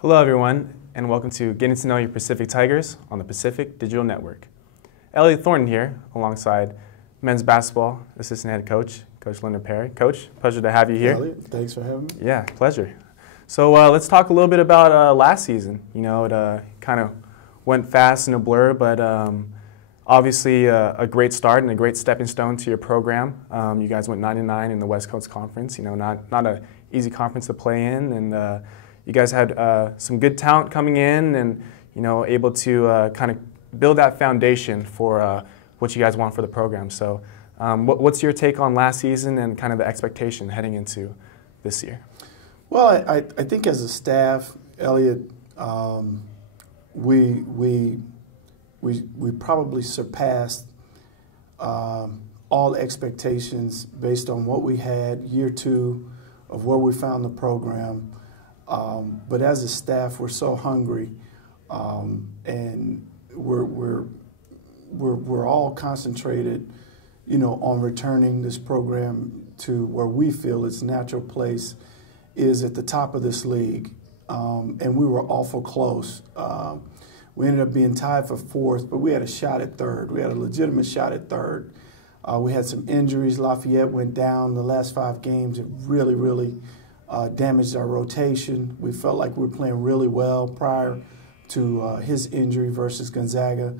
Hello everyone, and welcome to Getting to Know Your Pacific Tigers on the Pacific Digital Network. Elliot Thornton here, alongside men's basketball assistant head coach, Coach Leonard Perry. Coach, pleasure to have you here. Elliot, thanks for having me. Yeah, pleasure. So let's talk a little bit about last season. You know, it kind of went fast in a blur, but obviously a great start and a great stepping stone to your program. You guys went 9-9 in the West Coast Conference. You know, not an easy conference to play in, and you guys had some good talent coming in, and you know, able to kind of build that foundation for what you guys want for the program. So, what's your take on last season and kind of the expectation heading into this year? Well, I think as a staff, Elliot, we probably surpassed all expectations based on what we had year two of where we found the program. But as a staff, we're so hungry, and we're all concentrated, you know, on returning this program to where we feel its natural place is at the top of this league. And we were awful close. We ended up being tied for fourth, but we had a shot at third. We had a legitimate shot at third. We had some injuries. Lafayette went down the last 5 games. It really damaged our rotation. We felt like we were playing really well prior to his injury versus Gonzaga.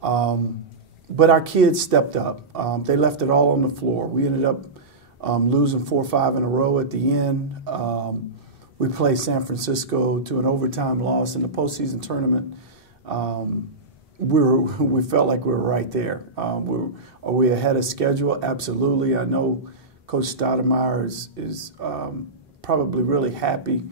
But our kids stepped up. They left it all on the floor. We ended up losing 4 or 5 in a row at the end. We played San Francisco to an overtime loss in the postseason tournament. We felt like we were right there. Are we ahead of schedule? Absolutely. I know Coach Stoudemire is probably really happy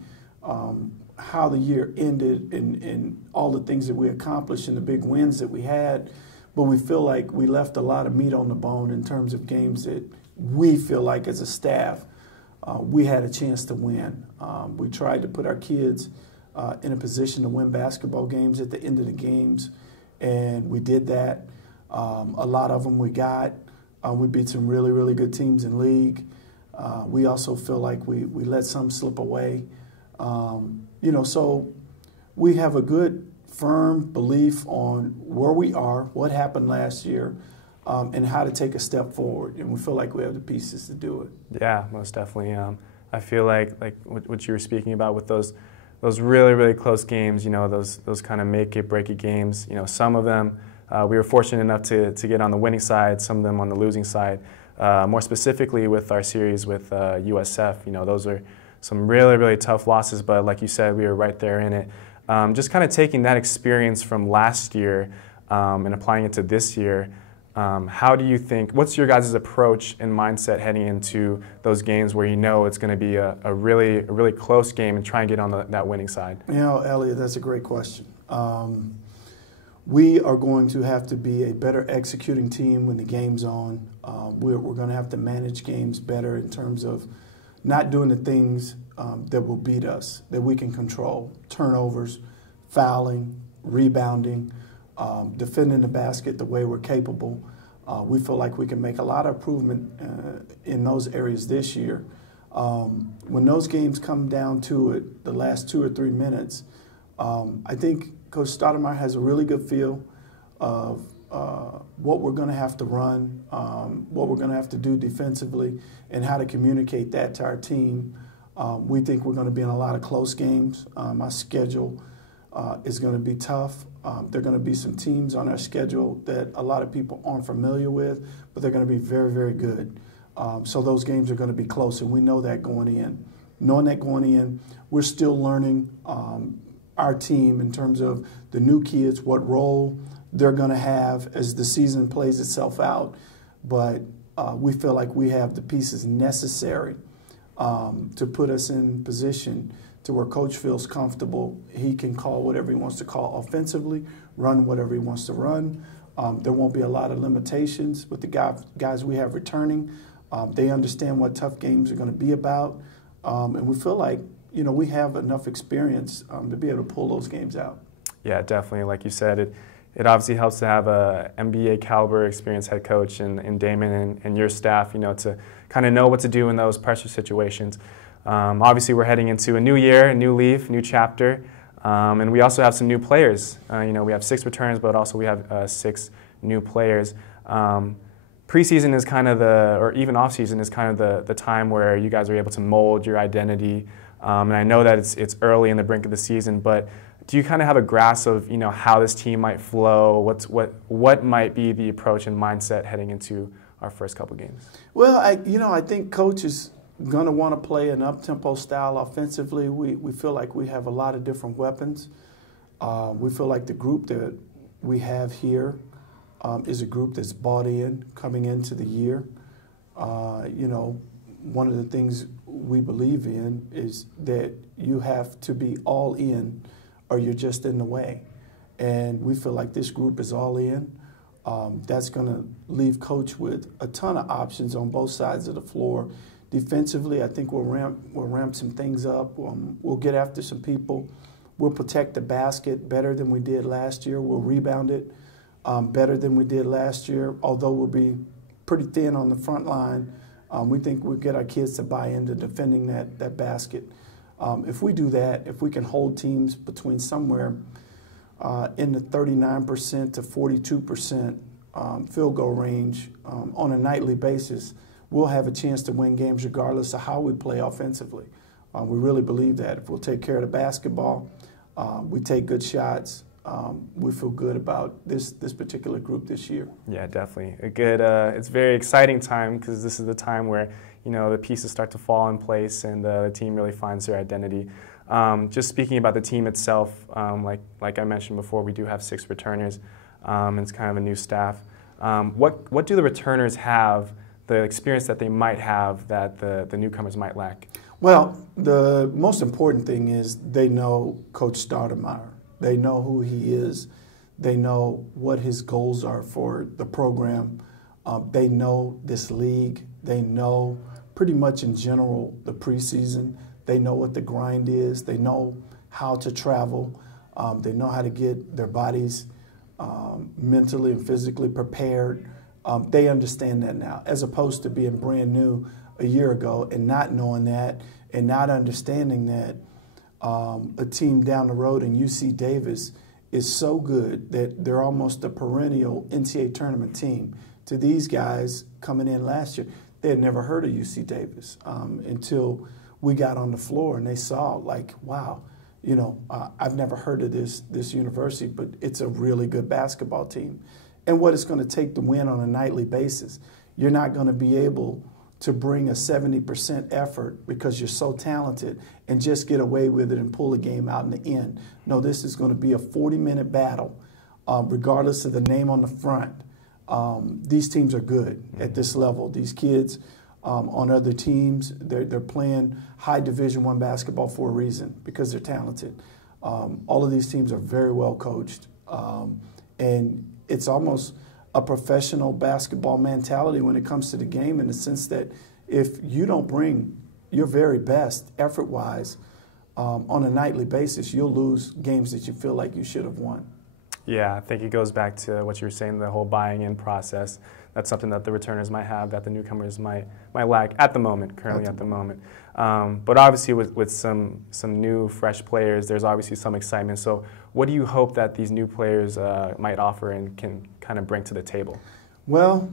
how the year ended and all the things that we accomplished and the big wins that we had. But we feel like we left a lot of meat on the bone in terms of games that we feel like as a staff we had a chance to win. We tried to put our kids in a position to win basketball games at the end of the games, and we did that. A lot of them we got. We beat some really good teams in league. We also feel like we let some slip away. You know, so we have a good, firm belief on where we are, what happened last year, and how to take a step forward. And we feel like we have the pieces to do it. Yeah, most definitely. I feel like what you were speaking about with those really close games, you know, those kind of make it, break it games. You know, some of them we were fortunate enough to get on the winning side, some of them on the losing side. More specifically with our series with USF, you know, those are some really tough losses, but like you said, we were right there in it. Just kind of taking that experience from last year and applying it to this year, how do you think, what's your guys' approach and mindset heading into those games where you know it's going to be a really close game and try and get on that winning side? You know, Elliot, that's a great question. We are going to have to be a better executing team when the game's on. We're going to have to manage games better in terms of not doing the things that will beat us, that we can control. Turnovers, fouling, rebounding, defending the basket the way we're capable. We feel like we can make a lot of improvement in those areas this year. When those games come down to it, the last 2 or 3 minutes, I think Coach Stoudemire has a really good feel of what we're going to have to run, what we're going to have to do defensively, and how to communicate that to our team. We think we're going to be in a lot of close games. Our schedule is going to be tough. There are going to be some teams on our schedule that a lot of people aren't familiar with, but they're going to be very good. So those games are going to be close, and we know that going in. Knowing that going in, we're still learning our team in terms of the new kids, what role they're going to have as the season plays itself out. But we feel like we have the pieces necessary to put us in position to where Coach feels comfortable. He can call whatever he wants to call offensively, run whatever he wants to run. There won't be a lot of limitations with the guys we have returning. They understand what tough games are going to be about. And we feel like, you know, we have enough experience to be able to pull those games out. Yeah, definitely. Like you said, it obviously helps to have a NBA caliber experienced head coach and Damon and your staff, you know, to kind of know what to do in those pressure situations. Obviously, we're heading into a new year, a new leaf, new chapter. And we also have some new players. We have 6 returns, but also we have 6 new players. Preseason is kind of or even off-season is kind of the time where you guys are able to mold your identity. And I know that it's early in the brink of the season, but do you kind of have a grasp of how this team might flow? What might be the approach and mindset heading into our first couple games? Well, I think Coach is going to want to play an up-tempo style offensively. We feel like we have a lot of different weapons. We feel like the group that we have here is a group that's bought in coming into the year. One of the things we believe in is that you have to be all in or you're just in the way. And we feel like this group is all in. That's going to leave Coach with a ton of options on both sides of the floor. Defensively, I think we'll ramp some things up. We'll get after some people. We'll protect the basket better than we did last year. We'll rebound it better than we did last year, although we'll be pretty thin on the front line. We think we'll get our kids to buy into defending that basket. If we do that, if we can hold teams between somewhere in the 39% to 42% field goal range on a nightly basis, we'll have a chance to win games regardless of how we play offensively. We really believe that. If we'll take care of the basketball, we take good shots, we feel good about this particular group this year. Yeah, definitely. It's a very exciting time because this is the time where the pieces start to fall in place and the team really finds their identity. Just speaking about the team itself, like I mentioned before, we do have 6 returners. It's kind of a new staff. What do the returners have, the experience that they might have that the newcomers might lack? Well, the most important thing is they know Coach Stoudemire. They know who he is. They know what his goals are for the program. They know this league. They know pretty much in general the preseason. They know what the grind is. They know how to travel. They know how to get their bodies mentally and physically prepared. They understand that now, as opposed to being brand new a year ago and not knowing that and not understanding that a team down the road in UC Davis is so good that they're almost a perennial NCAA tournament team. To these guys coming in last year, they had never heard of UC Davis until we got on the floor and they saw, like, wow, I've never heard of this university, but it's a really good basketball team. And what it's going to take to win on a nightly basis. You're not going to be able to bring a 70% effort because you're so talented and just get away with it and pull a game out in the end. No, this is going to be a 40-minute battle, regardless of the name on the front. These teams are good at this level. These kids on other teams, they're playing high Division I basketball for a reason because they're talented. All of these teams are very well coached. And it's almost a professional basketball mentality when it comes to the game, in the sense that if you don't bring your very best effort-wise on a nightly basis, you'll lose games that you feel like you should have won. Yeah, I think it goes back to what you were saying, the whole buying in process. That's something that the returners might have that the newcomers might lack at the moment, currently at the moment. But obviously with some new, fresh players, there's obviously some excitement. So what do you hope that these new players might offer and can kind of bring to the table? Well,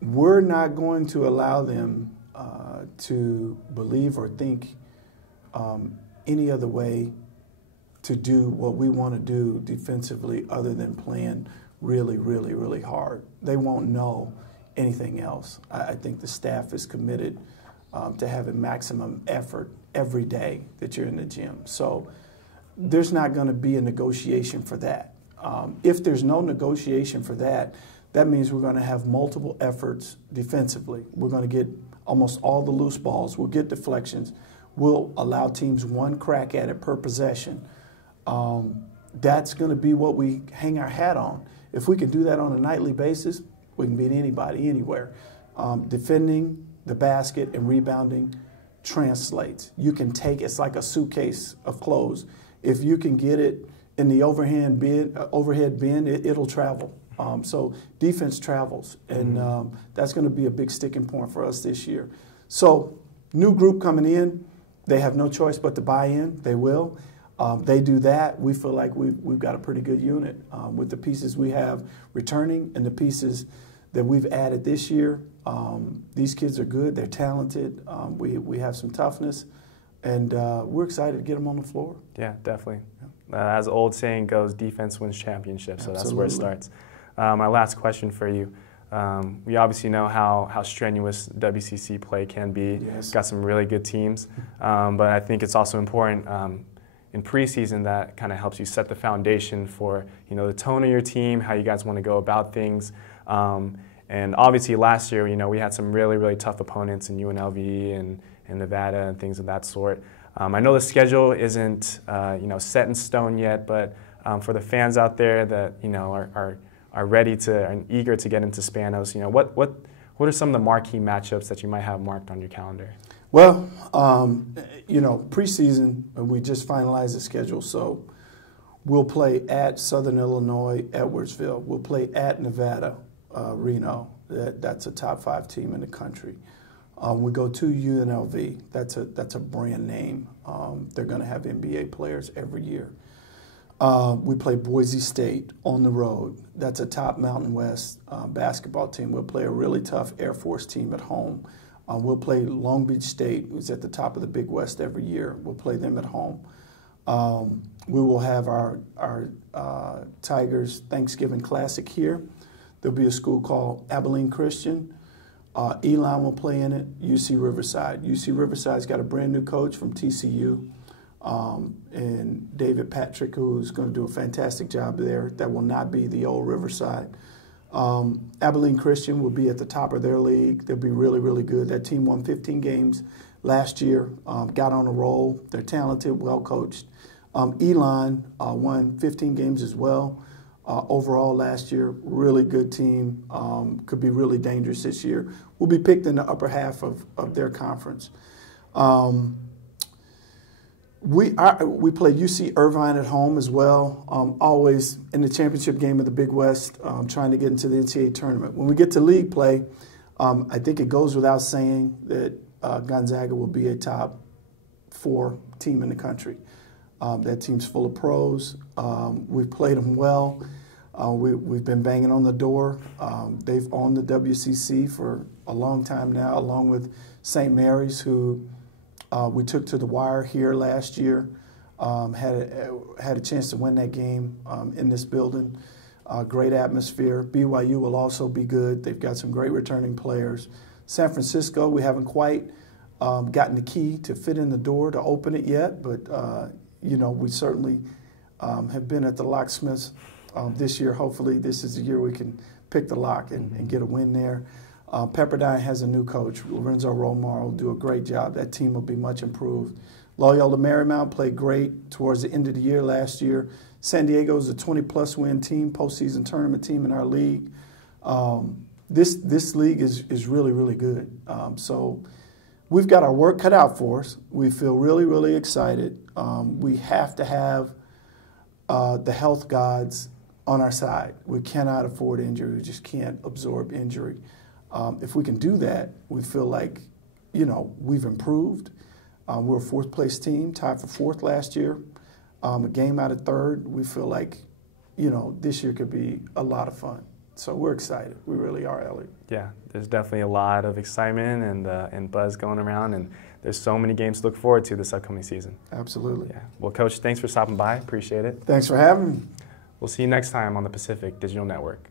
we're not going to allow them to believe or think any other way to do what we want to do defensively other than playing really, really, really hard. They won't know anything else. I think the staff is committed to having maximum effort every day that you're in the gym. So there's not going to be a negotiation for that. If there's no negotiation for that, that means we're going to have multiple efforts defensively. We're going to get almost all the loose balls. We'll get deflections. We'll allow teams one crack at it per possession. That's going to be what we hang our hat on. If we can do that on a nightly basis, we can beat anybody, anywhere. Defending the basket and rebounding translates. You can take it's like a suitcase of clothes. If you can get it in the overhead bin, it'll travel. So defense travels, and that's going to be a big sticking point for us this year. So new group coming in, they have no choice but to buy in. They will. They do that. We feel like we've got a pretty good unit with the pieces we have returning and the pieces that we've added this year. These kids are good. They're talented. We have some toughness, and we're excited to get them on the floor. Yeah, definitely. As the old saying goes, defense wins championships, so Absolutely. That's where it starts. My last question for you. We obviously know how strenuous WCC play can be. Yes. Got some really good teams, but I think it's also important in preseason that kind of helps you set the foundation for the tone of your team, how you guys want to go about things. And obviously last year, we had some really, really tough opponents in UNLV and Nevada and things of that sort. I know the schedule isn't set in stone yet, but for the fans out there that are ready to and eager to get into Spanos, what are some of the marquee matchups that you might have marked on your calendar? Well, preseason, we just finalized the schedule, so we'll play at Southern Illinois, Edwardsville. We'll play at Nevada, Reno. That's a top 5 team in the country. We go to UNLV. That's a brand name. They're going to have NBA players every year. We play Boise State on the road. That's a top Mountain West basketball team. We'll play a really tough Air Force team at home. We'll play Long Beach State, who's at the top of the Big West every year. We'll play them at home. We will have our Tigers Thanksgiving Classic here. There'll be a school called Abilene Christian. Elon will play in it, UC Riverside. UC Riverside's got a brand new coach from TCU, and David Patrick, who's going to do a fantastic job there. That will not be the old Riverside. Abilene Christian will be at the top of their league. They'll be really, really good. That team won 15 games last year, got on a roll. They're talented, well coached. Elon won 15 games as well. Overall last year, really good team, could be really dangerous this year. We'll be picked in the upper half of their conference. We play UC Irvine at home as well, always in the championship game of the Big West, trying to get into the NCAA tournament. When we get to league play, I think it goes without saying that Gonzaga will be a top 4 team in the country. That team's full of pros. We've played them well. We've been banging on the door. They've owned the WCC for a long time now, along with St. Mary's, who we took to the wire here last year. Had a chance to win that game in this building. Great atmosphere. BYU will also be good. They've got some great returning players. San Francisco, we haven't quite gotten the key to fit in the door to open it yet, but we certainly have been at the locksmiths this year. Hopefully this is the year we can pick the lock and get a win there. Pepperdine has a new coach. Lorenzo Romar will do a great job. That team will be much improved. Loyola Marymount played great towards the end of the year last year. San Diego is a 20-plus win team, postseason tournament team in our league. This league is really, really good. So we've got our work cut out for us. We feel really, really excited. We have to have the health gods on our side. We cannot afford injury. We just can't absorb injury. If we can do that, we feel like, we've improved. We're a 4th-place team, tied for 4th last year. A game out of 3rd. We feel like, this year could be a lot of fun. So we're excited. We really are, Elliot. Yeah, there's definitely a lot of excitement and buzz going around, and there's so many games to look forward to this upcoming season. Absolutely. Yeah. Well, Coach, thanks for stopping by. Appreciate it. Thanks for having me. We'll see you next time on the Pacific Digital Network.